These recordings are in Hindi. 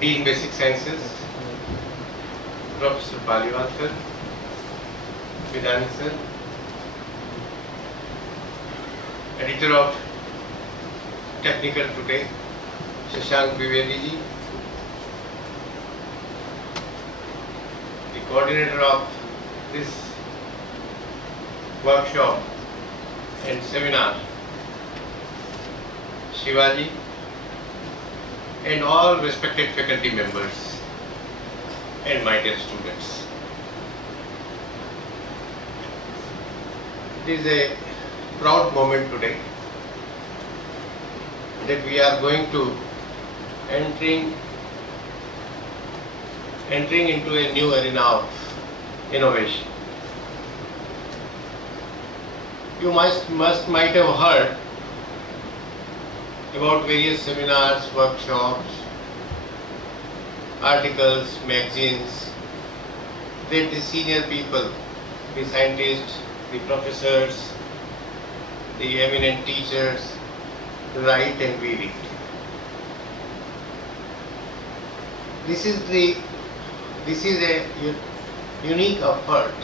Dean Basic Sciences, Professor Paliwal sir, Vidani sir, Editor of Technical Today, Shashank Dwivedi ji, the coordinator of this workshop and seminar, Shivaji, and all respected faculty members and my dear students. It is a proud moment today that we are going to entering into a new arena of innovation. You might have heard about various seminars, workshops, articles, magazines that the senior people, the scientists, the professors, the eminent teachers write and we read. This is a unique effort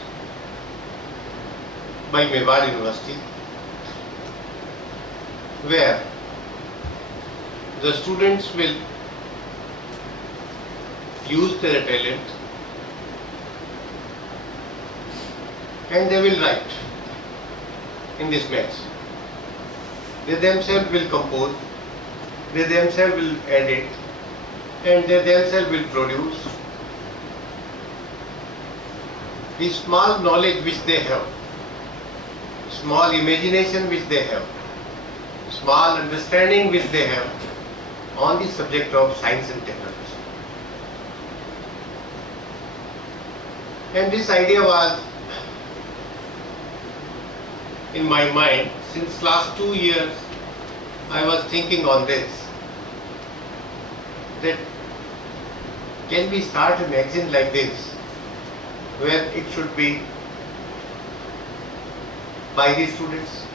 by Mewar University, where the students will use their talent and they will write in this match. They themselves will compose, they themselves will edit, and they themselves will produce. The small knowledge which they have, small imagination which they have, small understanding which they have on the subject of science and technology. And this idea was in my mind since last 2 years. I was thinking on this, that can we start a magazine like this where it should be by the students,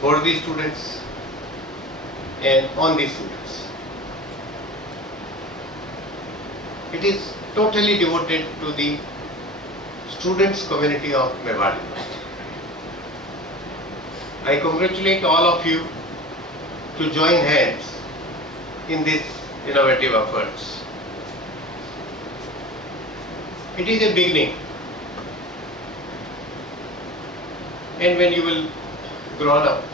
for the students, and on the students. It is totally devoted to the students community of Mewar University. I congratulate all of you to join hands in these innovative efforts. It is a beginning, and when you will grow up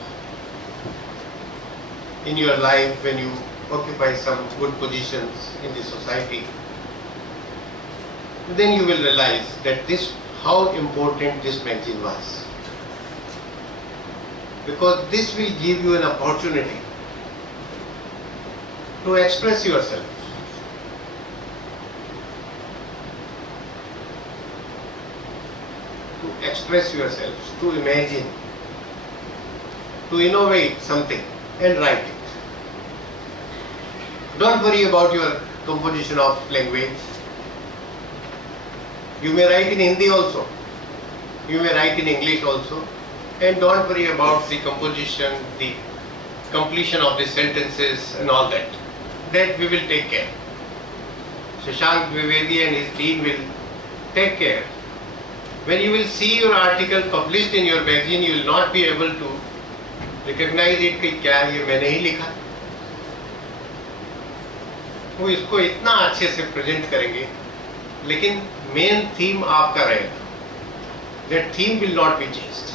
in your life, when you occupy some good positions in the society, then you will realize that how important this magazine was. Because this will give you an opportunity to express yourself. To express yourselves, to imagine, to innovate something and write it. Don't worry about your composition of language. You may write in Hindi also. You may write in English also. And don't worry about the composition, the completion of the sentences and all that. That we will take care. Shashank Dwivedi and his team will take care. When you will see your article published in your magazine, you will not be able to recognize it कि क्या ये मैंने ही लिखा. वो इसको इतना अच्छे से प्रेजेंट करेंगे, लेकिन मेन थीम आपका रहेगा. That theme will not be changed.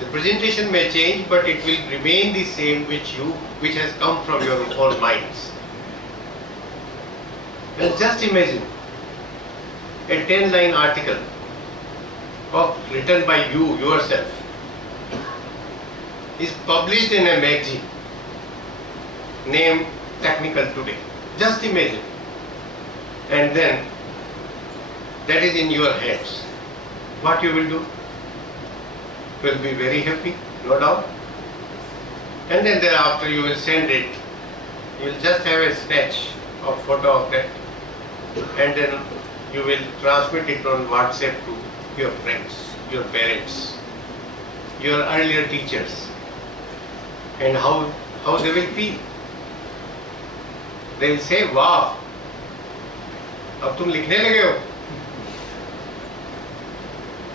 The presentation may change, but it will remain the same which has come from your own minds. And just imagine a 10-line article written by you yourself is published in a magazine named Technical Today. Just imagine. And then that is in your hands. What you will do? You will be very happy, no doubt. And then thereafter you will send it. You will just have a snatch of photo of that, and then you will transmit it on WhatsApp to your friends, your parents, your earlier teachers, and how they will feel. They will say वाह, अब तुम लिखने लगे हो।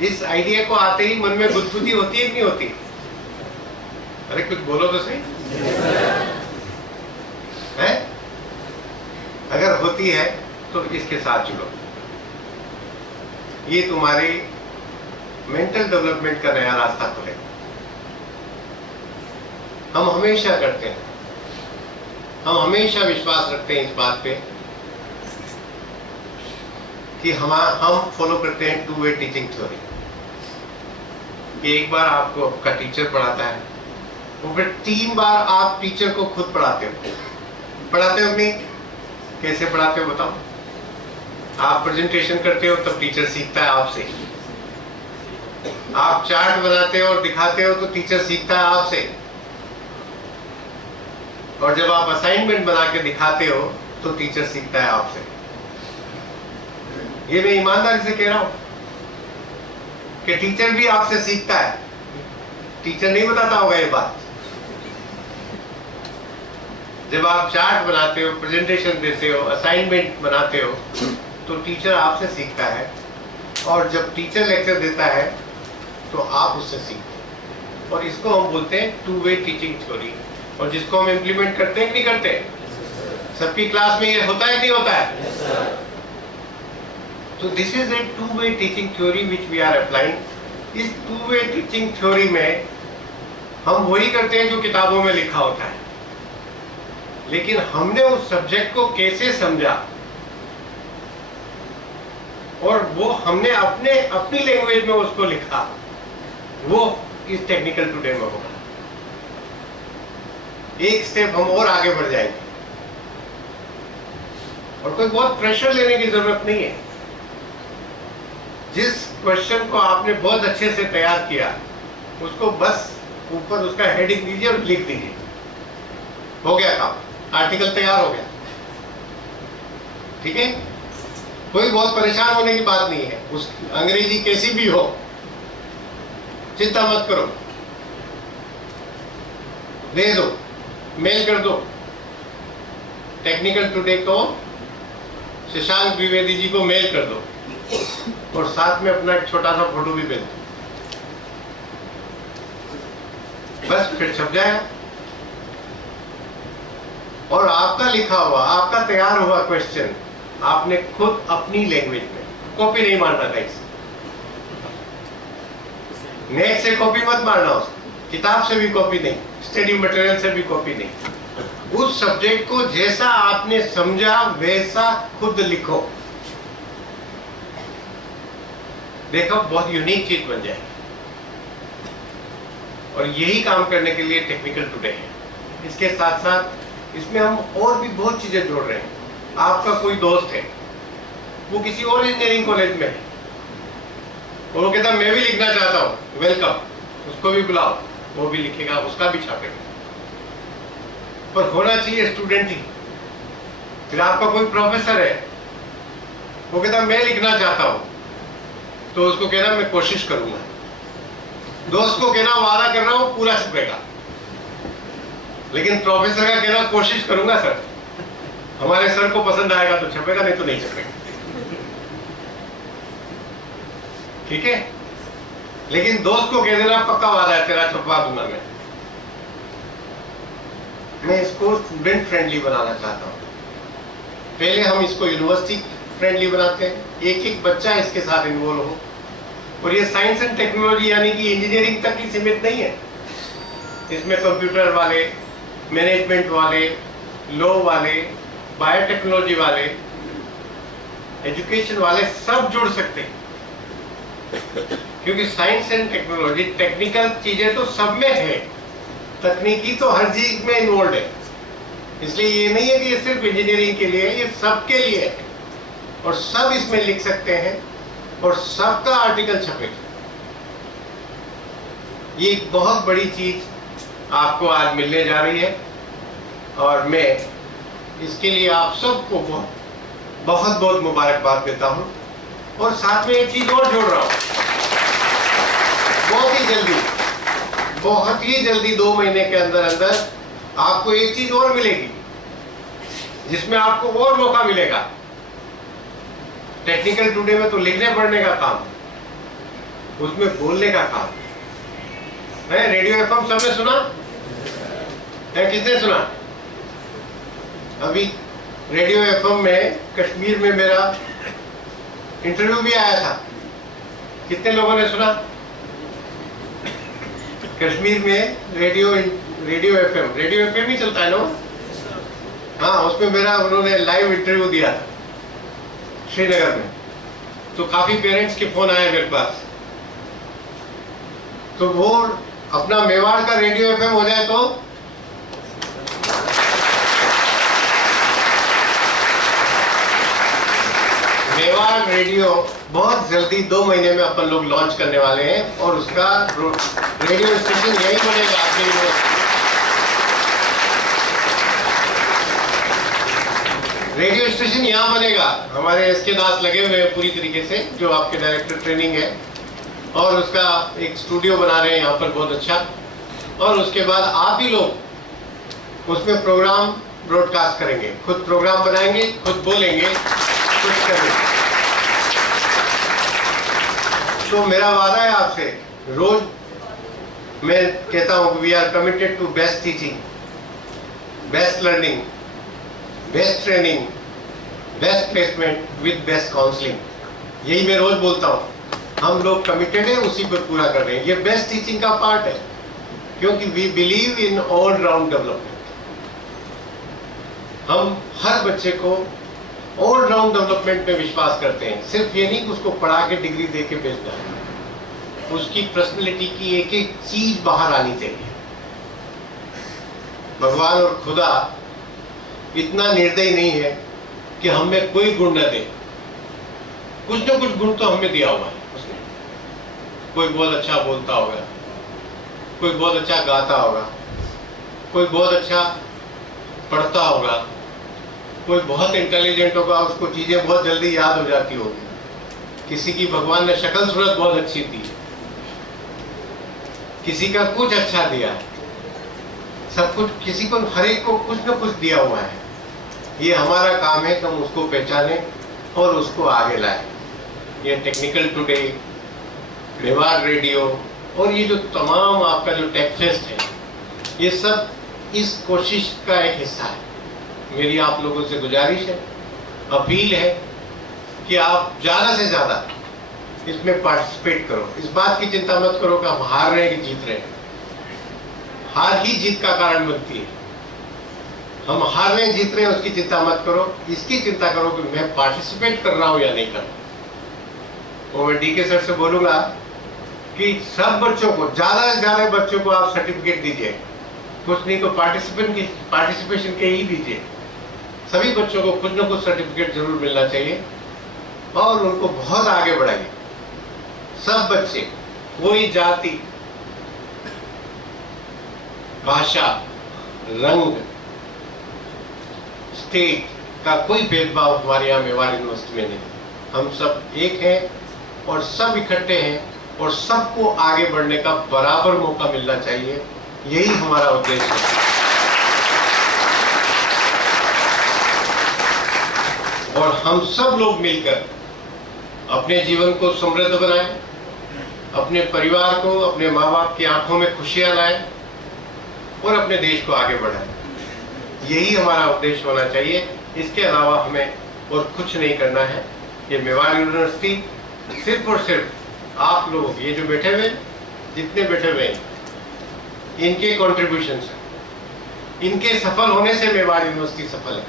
इस आइडिया को आते ही मन में गुदगुदी होती है कि नहीं होती? अरे कुछ बोलो तो सही। है? अगर होती है तो इसके साथ जुड़ो। ये तुम्हारे मेंटल डेवलपमेंट का नया रास्ता खुलेगा। हम हमेशा करते हैं, हम हमेशा विश्वास रखते हैं इस बात पे कि हम फॉलो करते हैं टू वे टीचिंग थ्योरी। कि एक बार आपको आपका टीचर पढ़ाता है, वो फिर 3 बार आप टीचर को खुद पढ़ाते हो। पढ़ाते हो नहीं? कैसे पढ़ाते हो बताओ? आप प्रेजेंटेशन करते हो तब टीचर सीखता है आपसे। आप चार्ट बनाते हो और दिखाते हो तो टीचर सीखता है आपसे। और जब आप असाइनमेंट बना के दिखाते हो तो टीचर सीखता है आपसे। ये मैं ईमानदारी से कह रहा हूं कि टीचर भी आपसे सीखता है। टीचर नहीं बताता होगा ये बात। जब आप चार्ट बनाते हो, प्रेजेंटेशन देते हो, असाइनमेंट बनाते हो तो टीचर आपसे सीखता है। और जब टीचर लेक्चर देता है तो आप उससे सीखते हैं। और इसको हम बोलते हैं टू वे टीचिंग थ्योरी। और जिसको हम इम्प्लीमेंट करते हैं कि नहीं करते? सबकी क्लास में ये होता है कि नहीं होता है? तो this is a two way teaching theory which we are applying. इस टू वे टीचिंग थ्योरी में हम वही करते हैं जो किताबों में लिखा होता है, लेकिन हमने उस सब्जेक्ट को कैसे समझा और वो हमने अपनी लैंग्वेज में उसको लिखा, वो इस टेक्निकल टुडे में होगा। एक स्टेप हम और आगे बढ़ जाएंगे और कोई बहुत प्रेशर लेने की जरूरत नहीं है। जिस क्वेश्चन को आपने बहुत अच्छे से तैयार किया उसको बस ऊपर उसका हेडिंग दीजिए और लिख दीजिए, हो गया काम, आर्टिकल तैयार हो गया। ठीक है? कोई बहुत परेशान होने की बात नहीं है। उस अंग्रेजी कैसी भी हो, चिंता मत करो, दे दो, मेल कर दो टेक्निकल टुडे को, शशांक द्विवेदी जी को मेल कर दो और साथ में अपना एक छोटा सा फोटो भी भेज दो, बस फिर छप जाएगा। और आपका लिखा हुआ, आपका तैयार हुआ क्वेश्चन आपने खुद अपनी लैंग्वेज में, कॉपी नहीं मारना था इसे, नेट से कॉपी मत मारना, उसको किताब से भी कॉपी नहीं, स्टडी मटेरियल से भी कॉपी नहीं। उस सब्जेक्ट को जैसा आपने समझा वैसा खुद लिखो। देखो बहुत यूनिक चीज बन जाएगी। और यही काम करने के लिए टेक्निकल टुडे है। इसके साथ साथ इसमें हम और भी बहुत चीजें जोड़ रहे हैं। आपका कोई दोस्त है, वो किसी और इंजीनियरिंग कॉलेज में है और वो कहता मैं भी लिखना चाहता हूँ, वेलकम, उसको भी बुलाओ, वो भी लिखेगा, उसका भी छापेगा। पर होना चाहिए स्टूडेंट ही। फिर आपका कोई प्रोफेसर है, वो कहता मैं लिखना चाहता हूँ, तो उसको कहना मैं कोशिश करूंगा। दोस्त को कहना वादा कर रहा हूं पूरा छपेगा, लेकिन प्रोफेसर का कहना कोशिश करूंगा सर, हमारे सर को पसंद आएगा तो छपेगा, नहीं तो नहीं छपेगा। ठीक है? लेकिन दोस्त को कह देना पक्का वादा है तेरा, छपवा दूंगा मैं इसको स्टूडेंट फ्रेंडली बनाना चाहता हूं। पहले हम इसको यूनिवर्सिटी फ्रेंडली बनाते हैं, एक एक बच्चा इसके साथ इन्वॉल्व हो। और ये साइंस एंड टेक्नोलॉजी यानी कि इंजीनियरिंग तक ही सीमित नहीं है। इसमें कंप्यूटर वाले, मैनेजमेंट वाले, लॉ वाले, बायोटेक्नोलॉजी वाले, एजुकेशन वाले सब जुड़ सकते हैं, क्योंकि साइंस एंड टेक्नोलॉजी, टेक्निकल चीजें तो सब में है, तकनीकी तो हर चीज में इन्वॉल्व है। इसलिए ये नहीं है कि ये सिर्फ इंजीनियरिंग के लिए है, ये सबके लिए है और सब इसमें लिख सकते हैं और सबका आर्टिकल छपेगा। ये एक बहुत बड़ी चीज आपको आज मिलने जा रही है और मैं इसके लिए आप सबको बहुत बहुत मुबारकबाद देता हूं। और साथ में एक चीज और जोड़ रहा हूं, बहुत ही जल्दी 2 महीने के अंदर अंदर आपको एक चीज और मिलेगी। जिसमें आपको और मौका मिलेगा। टेक्निकल टुडे में तो लिखने पढ़ने का काम, उसमें बोलने का काम है। रेडियो एफएम सबने सुना है? किसने सुना? अभी रेडियो एफएम में कश्मीर में मेरा इंटरव्यू भी आया था। कितने लोगों ने सुना? कश्मीर में रेडियो एफएम ही चलता है ना? हाँ, उसमें मेरा उन्होंने लाइव इंटरव्यू दिया था श्रीनगर में। तो काफी पेरेंट्स के फोन आए मेरे पास। तो वो अपना मेवाड़ का रेडियो एफएम हो जाए तो मेवाड़ रेडियो बहुत जल्दी 2 महीने में अपन लोग लॉन्च करने वाले हैं और उसका रेडियो स्टेशन यही बनेगा आपके लिए। रेडियो स्टेशन यहाँ बनेगा। हमारे एसके दास लगे हुए हैं पूरी तरीके से, जो आपके डायरेक्टर ट्रेनिंग है, और उसका एक स्टूडियो बना रहे हैं यहाँ पर बहुत अच्छा। और उसके बाद आप ही लोग उसमें प्रोग्राम ब्रॉडकास्ट करेंगे, खुद प्रोग्राम बनाएंगे, खुद बोलेंगे, खुद करेंगे। तो मेरा वादा है आपसे, रोज मैं कहता हूँ we are committed to best teaching, best learning, best training, best placement with best counselling. यही मैं रोज बोलता हूँ। हम लोग कमिटेड है, उसी पर पूरा कर रहे हैं। ये बेस्ट टीचिंग का पार्ट है, क्योंकि we believe in all round development. हम हर बच्चे को ऑल राउंड डेवलपमेंट में विश्वास करते हैं। सिर्फ ये नहीं कि उसको पढ़ा के डिग्री दे के भेजना है, उसकी पर्सनैलिटी की एक एक चीज बाहर आनी चाहिए। भगवान और खुदा इतना निर्दयी नहीं है कि हमें कोई गुण न दे। कुछ न कुछ गुण तो हमें दिया हुआ है उसने। कोई बहुत अच्छा बोलता होगा, कोई बहुत अच्छा गाता होगा, कोई बहुत अच्छा पढ़ता होगा, कोई बहुत इंटेलिजेंट होगा, उसको चीजें बहुत जल्दी याद हो जाती होगी। किसी की भगवान ने शक्ल सूरत बहुत अच्छी दी, किसी का कुछ अच्छा दिया, सब कुछ, किसी को, हर एक को कुछ न कुछ दिया हुआ है। ये हमारा काम है कि हम उसको पहचाने और उसको आगे लाए। ये टेक्निकल टुडे, मेवाड़ रेडियो और ये जो तमाम आपका जो टेक फेस्ट है, ये सब इस कोशिश का एक हिस्सा है। मेरी आप लोगों से गुजारिश है, अपील है कि आप ज़्यादा से ज़्यादा इसमें पार्टिसिपेट करो। इस बात की चिंता मत करो कि हम हार रहे हैं कि जीत रहे हैं। हार ही जीत का कारण बनती है। हम हार रहे हैं, जीत रहे हैं, उसकी चिंता मत करो। इसकी चिंता करो कि मैं पार्टिसिपेट कर रहा हूँ या नहीं कर रहा। और मैं डीके सर से बोलूँगा कि सब बच्चों को, ज़्यादा से ज़्यादा बच्चों को आप सर्टिफिकेट दीजिए। कुछ नहीं तो पार्टिसिपेशन के ही दीजिए। सभी बच्चों को कुछ न कुछ सर्टिफिकेट जरूर मिलना चाहिए और उनको बहुत आगे बढ़ाइए। सब बच्चे, कोई जाति, भाषा, रंग, स्टेट का कोई भेदभाव हमारे यहाँ मेवाड़ यूनिवर्सिटी में नहीं। हम सब एक हैं और सब इकट्ठे हैं और सबको आगे बढ़ने का बराबर मौका मिलना चाहिए। यही हमारा उद्देश्य है। और हम सब लोग मिलकर अपने जीवन को समृद्ध बनाएं, अपने परिवार को, अपने माँ बाप की आंखों में खुशियां लाएं और अपने देश को आगे बढ़ाएं। यही हमारा उद्देश्य होना चाहिए। इसके अलावा हमें और कुछ नहीं करना है। ये मेवाड़ यूनिवर्सिटी सिर्फ और सिर्फ आप लोग, ये जो बैठे हुए, जितने बैठे हुए हैं, इनके कॉन्ट्रीब्यूशंस हैं। इनके सफल होने से मेवाड़ यूनिवर्सिटी सफल है।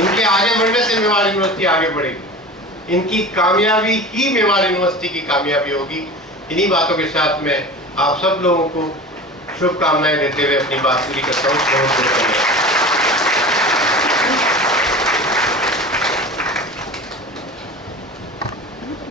इनके आगे बढ़ने से मेवाड़ यूनिवर्सिटी आगे बढ़ेगी। इनकी कामयाबी ही मेवाड़ यूनिवर्सिटी की कामयाबी होगी। इन्हीं बातों के साथ मैं आप सब लोगों को शुभकामनाएं देते हुए अपनी बात पूरी करता हूँ।